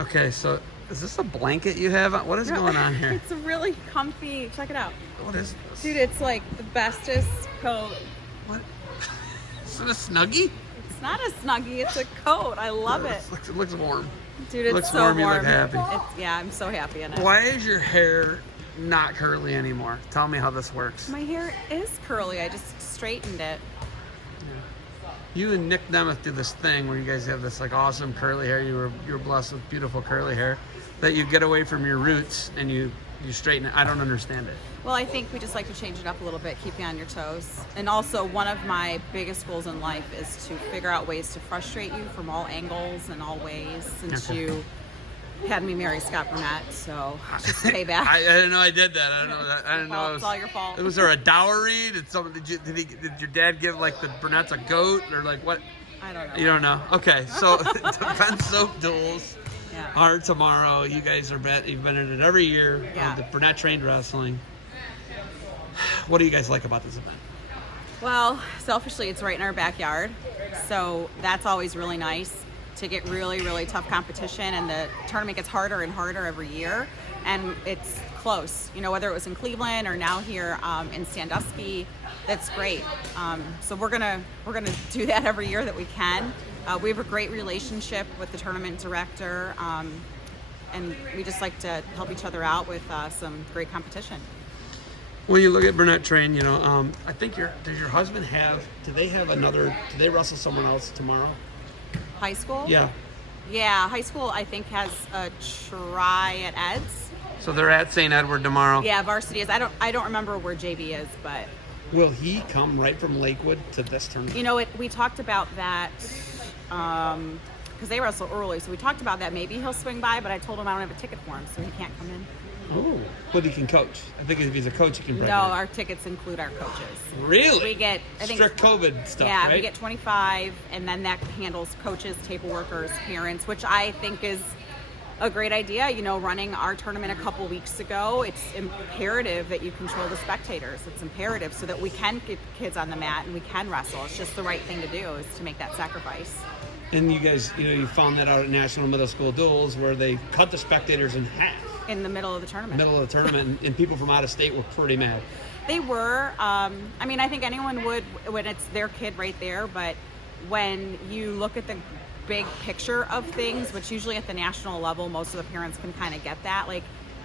Okay, so is this a blanket you have? What is going on here? It's really comfy. Check it out. What is this? Dude, it's like the bestest coat. What? Is it a Snuggie? It's not a Snuggie, it's a coat. I love it. It looks warm. Dude, it's looks so warm. warm. You look happy. Yeah, I'm so happy in it. Why is your hair not curly anymore? Tell me how this works. My hair is curly. I just straightened it. You and Nick Nemeth do this thing where you guys have this like awesome curly hair. You were blessed with beautiful curly hair that you get away from your roots and you straighten it. I don't understand it. Well, I think we just like to change it up a little bit, keep you on your toes. And also, one of my biggest goals in life is to figure out ways to frustrate you from all angles and all ways, since you had me marry Scott Burnett, so just payback. I didn't know I did that. I didn't know that. I didn't know it was It's all your fault. Was there a dowry? Did your dad give like the Burnett's a goat or like what? I don't know. You don't know. Okay, so Defense Soap Duels Yeah. are tomorrow. You guys you've been in it every year. Yeah. The Burnett trained wrestling. What do you guys like about this event? Well, selfishly, it's right in our backyard, so that's always really nice to get really, really tough competition, and the tournament gets harder and harder every year, and it's close. You know, whether it was in Cleveland or now here in Sandusky, that's great. So we're gonna do that every year that we can. We have a great relationship with the tournament director, and we just like to help each other out with some great competition. When you look at Burnett Train, you know, I think does your husband do they wrestle someone else tomorrow? High school? Yeah. Yeah, high school I think has a try at Ed's. So they're at St. Edward tomorrow. Yeah, varsity is. I don't remember where JV is, but Will he come right from Lakewood to this tournament? you know, we talked about that because they wrestle early, so we talked about that. Maybe he'll swing by, but I told him I don't have a ticket for him, so he can't come in. Oh, but he can coach. I think if he's a coach, he can bring No, it. our tickets include our coaches. Really? We get, I think, strict COVID stuff, yeah, right? we get 25, and then that handles coaches, table workers, parents, which I think is a great idea. You know, running our tournament a couple weeks ago, it's imperative that you control the spectators. It's imperative so that we can get kids on the mat and we can wrestle. It's just the right thing to do, is to make that sacrifice. And you guys, you found that out at National Middle School Duels where they cut the spectators in half. In the middle of the tournament. And people from out of state were pretty mad. They were. I mean, I think anyone would when it's their kid right there, but when you look at the big picture of things, which usually at the national level, most of the parents can kind of get that. Like,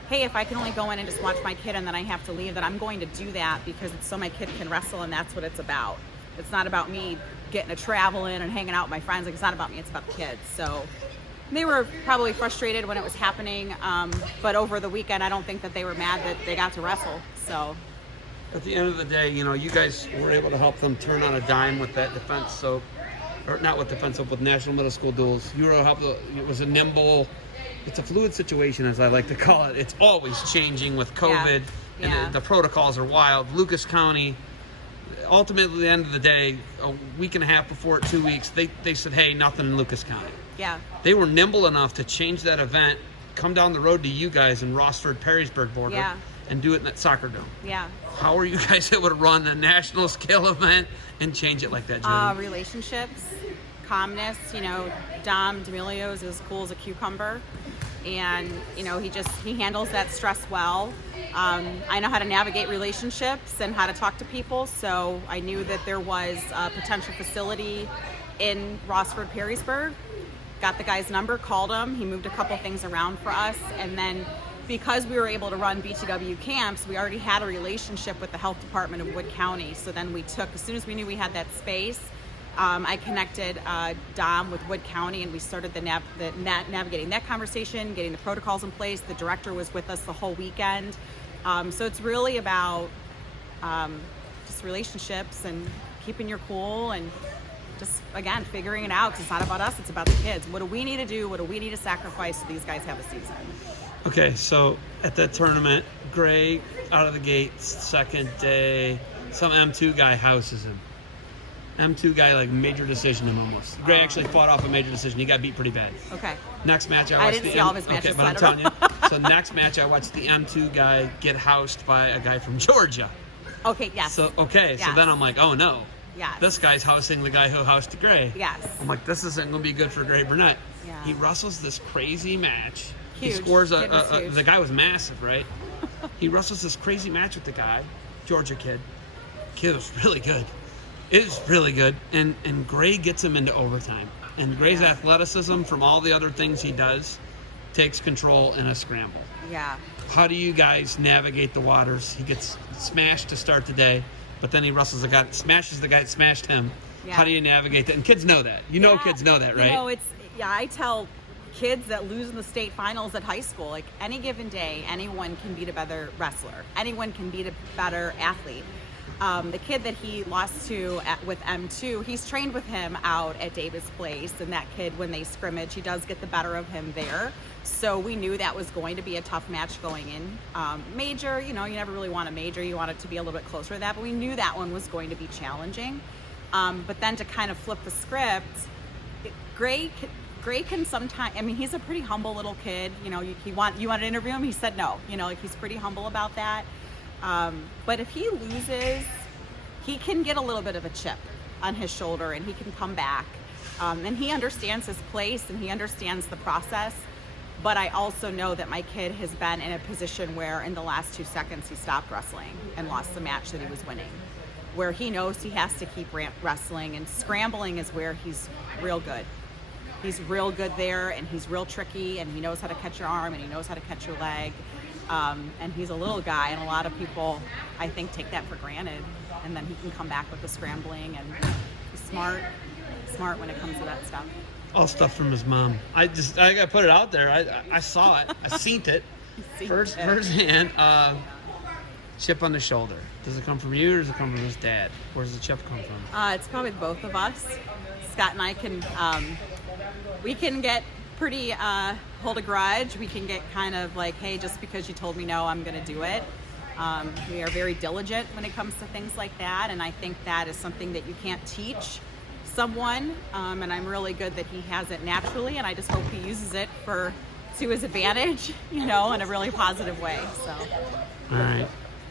hey, if I can only go in and just watch my kid and then I have to leave, then I'm going to do that because it's so my kid can wrestle, and that's what it's about. It's not about me getting to travel in and hanging out with my friends. Like, it's not about me, it's about the kids. So they were probably frustrated when it was happening, but over the weekend, I don't think that they were mad that they got to wrestle. So At the end of the day, you guys were able to help them turn on a dime with that defense soap, or not with defense soap, with National Middle School Duels. You were able to help. It was a nimble. It's a fluid situation, as I like to call it. It's always changing with COVID, and the protocols are wild. Lucas County. Ultimately, at the end of the day, a week and a half before 2 weeks, they said, hey, nothing in Lucas County. yeah, They were nimble enough to change that event, come down the road to you guys in Rossford, Perrysburg border, Yeah. and do it in that soccer dome. yeah. How are you guys able to run a national scale event and change it like that, Jodi? Relationships, calmness. You know, Dom D'Amelio is as cool as a cucumber, and he handles that stress well. I know how to navigate relationships and how to talk to people, so I knew that there was a potential facility in Rossford, Perrysburg. Got the guy's number, called him. He moved a couple things around for us, and then because we were able to run BTW camps, we already had a relationship with the health department of Wood County. So then as soon as we knew we had that space, I connected Dom with Wood County, and we started navigating that conversation, getting the protocols in place. The director was with us the whole weekend. So it's really about just relationships and keeping your cool and just, again, figuring it out. 'Cause it's not about us, it's about the kids. What do we need to do? What do we need to sacrifice so these guys have a season? Okay, so at that tournament, Gray out of the gates, second day, some M2 guy houses him. M2 guy, like, major decision him almost. Gray actually fought off a major decision. He got beat pretty bad. Okay. Next match, I didn't see all of his matches, Okay, but I'm so I telling don't you. So next match, I watched the M2 guy get housed by a guy from Georgia. Okay, yes. So so Yes. then I'm like, oh no. Yes. This guy's housing the guy who housed Gray. Yes. I'm like, this isn't going to be good for Gray Burnett. Yeah. He wrestles this crazy match. Huge. He scores Kid was huge. the guy was massive, right? He wrestles this crazy match with the guy, Georgia kid. Kid was really good. It is really good. And Gray gets him into overtime. And Gray's athleticism from all the other things he does takes control in a scramble. Yeah. How do you guys navigate the waters? He gets smashed to start the day, but then he wrestles the guy, smashes the guy that smashed him. Yeah. How do you navigate that? And kids know that. You know kids know that, right? You know, I tell kids that lose in the state finals at high school, like any given day, anyone can beat a better wrestler. Anyone can beat a better athlete. The kid that he lost to with M2, he's trained with him out at Davis Place, and that kid, when they scrimmage, he does get the better of him there. So we knew that was going to be a tough match going in. Major, you never really want a major. You want it to be a little bit closer to that, but we knew that one was going to be challenging. But then to kind of flip the script, Gray can sometimes, he's a pretty humble little kid. You want to interview him? He said no. He's pretty humble about that. But if he loses, he can get a little bit of a chip on his shoulder and he can come back. And he understands his place and he understands the process. But I also know that my kid has been in a position where in the last 2 seconds he stopped wrestling and lost the match that he was winning, where he knows he has to keep wrestling, and scrambling is where he's real good. He's real good there, and he's real tricky, and he knows how to catch your arm and he knows how to catch your leg. And he's a little guy, and a lot of people, I think, take that for granted. And then he can come back with the scrambling, and he's smart when it comes to that stuff. All stuff from his mom. I gotta put it out there. I saw it. I seen it firsthand. Chip on the shoulder. Does it come from you or does it come from his dad? Where does the chip come from? It's probably both of us. Scott and I we can get pretty hold a grudge. We can get kind of like, hey, just because you told me no, I'm gonna do it. We are very diligent when it comes to things like that, and I think that is something that you can't teach someone, and I'm really good that he has it naturally, and I just hope he uses it to his advantage, in a really positive way. So. All right.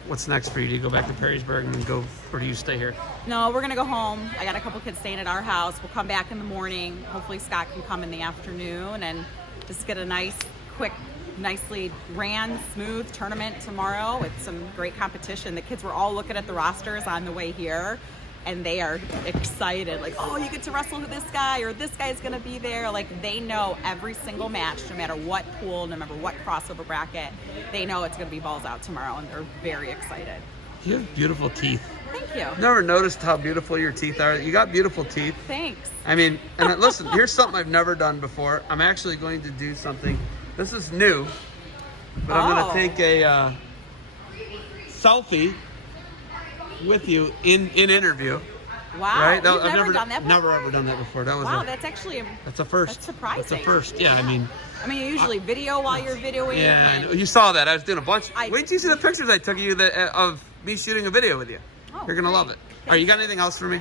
What's next for you? Do you go back to Perrysburg and go, or do you stay here? No, we're gonna go home. I got a couple kids staying at our house. We'll come back in the morning. Hopefully Scott can come in the afternoon and just get a nice, quick, nicely ran, smooth tournament tomorrow with some great competition. The kids were all looking at the rosters on the way here, and they are excited, like, oh, you get to wrestle with this guy, or this guy's gonna be there. Like, they know every single match, no matter what pool, no matter what crossover bracket, they know it's gonna be balls out tomorrow, and they're very excited. You have beautiful teeth. Thank you. Never noticed how beautiful your teeth are. You got beautiful teeth. Thanks. And listen, here's something I've never done before. I'm actually going to do something. This is new, but I'm gonna take a selfie with you in interview. Wow, right? You've never done that before? Never ever done that before. That was that's actually that's a first. That's surprising. That's a first. Yeah, you usually video while you're videoing. Yeah, I know. You saw that. I was doing a bunch. Wait till you see the pictures I took of you of me shooting a video with you. Oh, you're gonna love it. All right, you got anything else for me?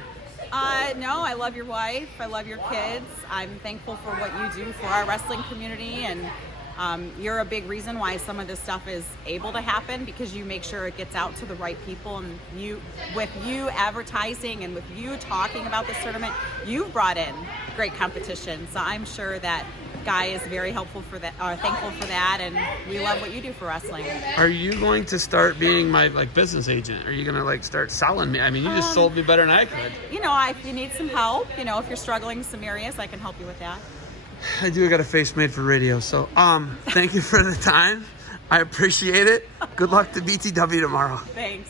No, I love your wife. I love your kids. I'm thankful for what you do for our wrestling community, and you're a big reason why some of this stuff is able to happen, because you make sure it gets out to the right people, and with you advertising and with you talking about this tournament, you've brought in great competition. So I'm sure that Guy is very helpful for that, thankful for that, and we love what you do for wrestling. Are you going to start being my business agent? Are you gonna start selling me? You just sold me better than I could. If you need some help, if you're struggling in some areas, I can help you with that. I do got a face made for radio, so thank you for the time. I appreciate it. Good luck to BTW tomorrow. Thanks.